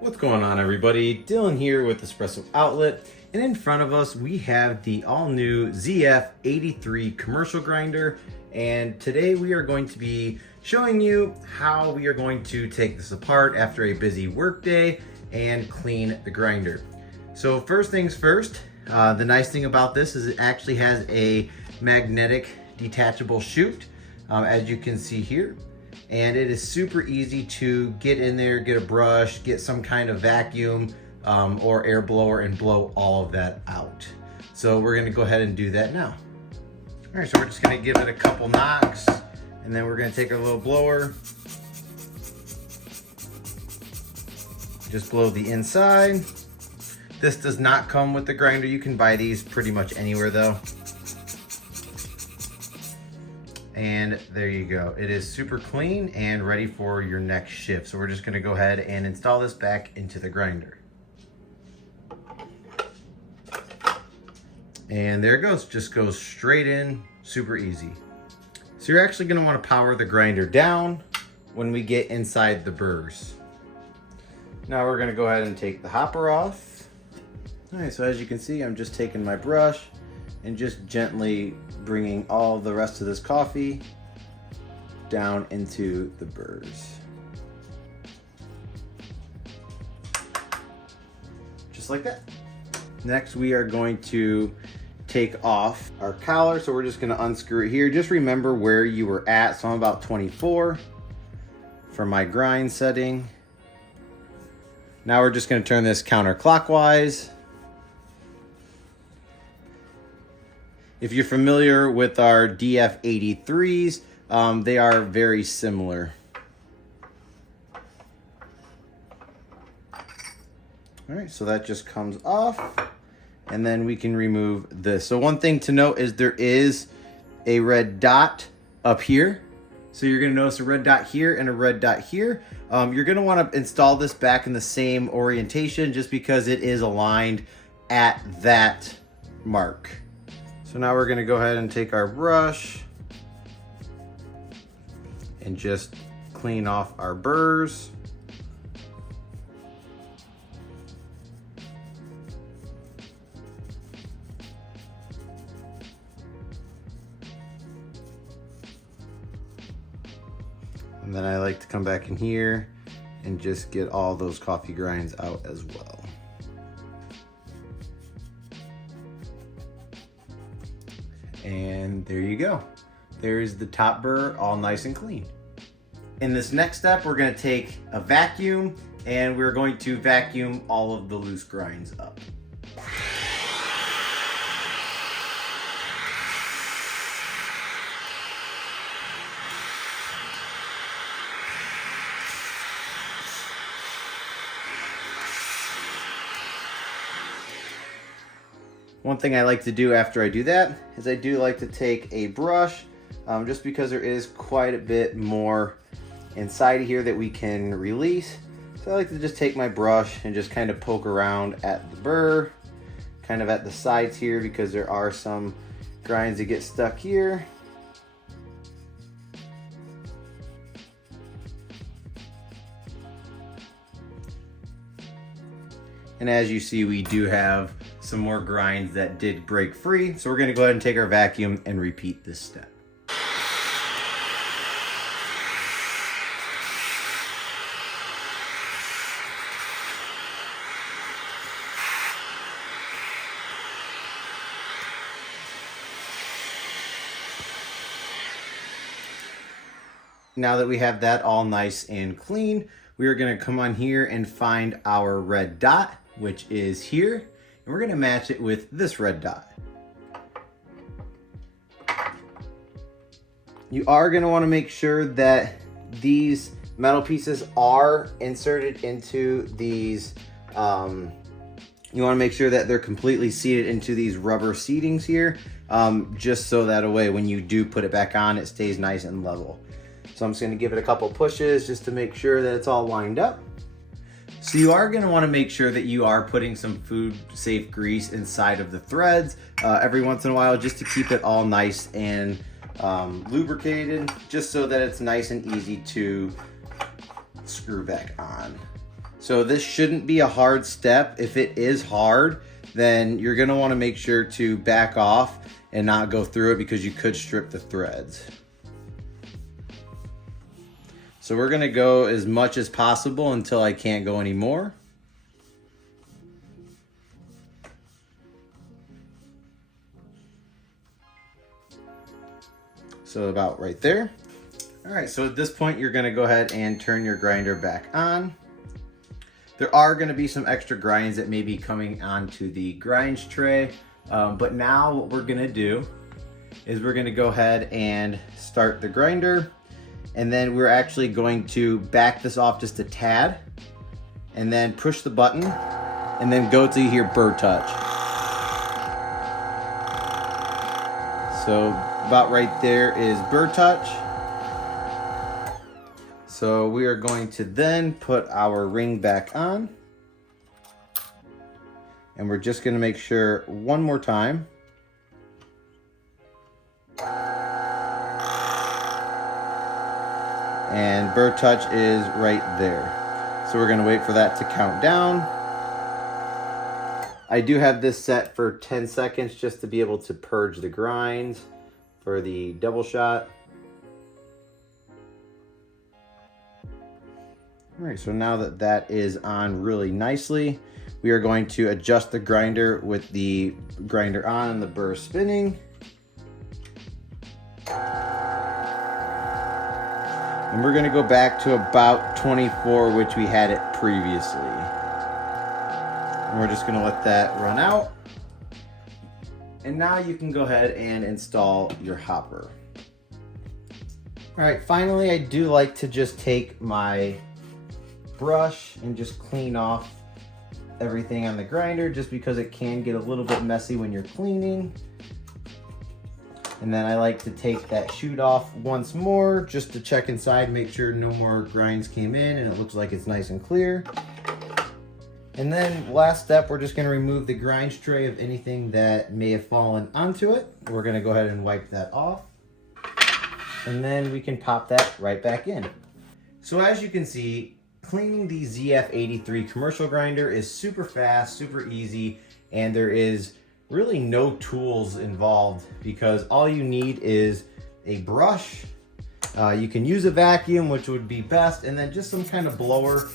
What's going on, everybody? Dylan here with Espresso Outlet, and in front of us we have the all-new ZF83 commercial grinder, and today we are going to be showing you how we are going to take this apart after a busy work day and clean the grinder. So first things first, the nice thing about this is it actually has a magnetic detachable chute, as you can see here. And it is super easy to get in there, get a brush, get some kind of vacuum or air blower and blow all of that out. So we're gonna go ahead and do that now. All right, so we're just gonna give it a couple knocks, and then we're gonna take our little blower, just blow the inside. This does not come with the grinder. You can buy these pretty much anywhere though. And there you go. It is super clean and ready for your next shift. So we're just gonna go ahead and install this back into the grinder. And there it goes, just goes straight in, super easy. So you're actually gonna wanna power the grinder down when we get inside the burrs. Now we're gonna go ahead and take the hopper off. All right, so as you can see, I'm just taking my brush and just gently bringing all the rest of this coffee down into the burrs. Just like that. Next, we are going to take off our collar. So we're just gonna unscrew it here. Just remember where you were at. So I'm about 24 for my grind setting. Now we're just gonna turn this counterclockwise. If you're familiar with our DF83s, they are very similar. All right, so that just comes off, and then we can remove this. So one thing to note is there is a red dot up here. So you're gonna notice a red dot here and a red dot here. You're gonna wanna install this back in the same orientation just because it is aligned at that mark. So now we're gonna go ahead and take our brush and just clean off our burrs. And then I like to come back in here and just get all those coffee grinds out as well. And there you go. There's the top burr all nice and clean. In this next step, we're gonna take a vacuum and we're going to vacuum all of the loose grinds up. One thing I like to do after I do that is I do like to take a brush, just because there is quite a bit more inside of here that we can release. So I like to just take my brush and just kind of poke around at the burr, kind of at the sides here, because there are some grinds that get stuck here. And as you see, we do have some more grinds that did break free. So we're gonna go ahead and take our vacuum and repeat this step. Now that we have that all nice and clean, we are gonna come on here and find our red dot, which is here, and we're gonna match it with this red dot. You are gonna wanna make sure that these metal pieces are inserted into these, you wanna make sure that they're completely seated into these rubber seatings here, just so that way when you do put it back on, it stays nice and level. So I'm just gonna give it a couple pushes just to make sure that it's all lined up. So you are gonna wanna make sure that you are putting some food safe grease inside of the threads every once in a while, just to keep it all nice and lubricated, just so that it's nice and easy to screw back on. So this shouldn't be a hard step. If it is hard, then you're gonna wanna make sure to back off and not go through it because you could strip the threads. So we're gonna go as much as possible until I can't go anymore. So about right there. All right, so at this point, you're gonna go ahead and turn your grinder back on. There are gonna be some extra grinds that may be coming onto the grinds tray, but now what we're gonna do is we're gonna go ahead and start the grinder, and then we're actually going to back this off just a tad, and then push the button, and then go till you hear burr touch. So about right there is burr touch. So we are going to then put our ring back on. And we're just gonna make sure one more time. And burr touch is right there. So we're gonna wait for that to count down. I do have this set for 10 seconds just to be able to purge the grinds for the double shot. All right, so now that that is on really nicely, we are going to adjust the grinder with the grinder on and the burr spinning. And we're gonna go back to about 24, which we had it previously. And we're just gonna let that run out. And now you can go ahead and install your hopper. All right, finally, I do like to just take my brush and just clean off everything on the grinder, just because it can get a little bit messy when you're cleaning. And then I like to take that chute off once more just to check inside, make sure no more grinds came in and it looks like it's nice and clear. And then last step, we're just gonna remove the grinds tray of anything that may have fallen onto it. We're gonna go ahead and wipe that off. And then we can pop that right back in. So as you can see, cleaning the ZF83 commercial grinder is super fast, super easy, and there is really no tools involved because all you need is a brush. You can use a vacuum, which would be best, and then just some kind of blower.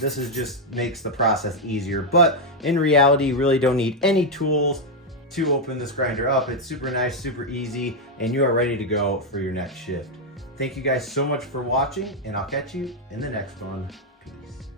This is just makes the process easier, but in reality, you really don't need any tools to open this grinder up. It's super nice, super easy, and you are ready to go for your next shift. Thank you guys so much for watching, and I'll catch you in the next one. Peace.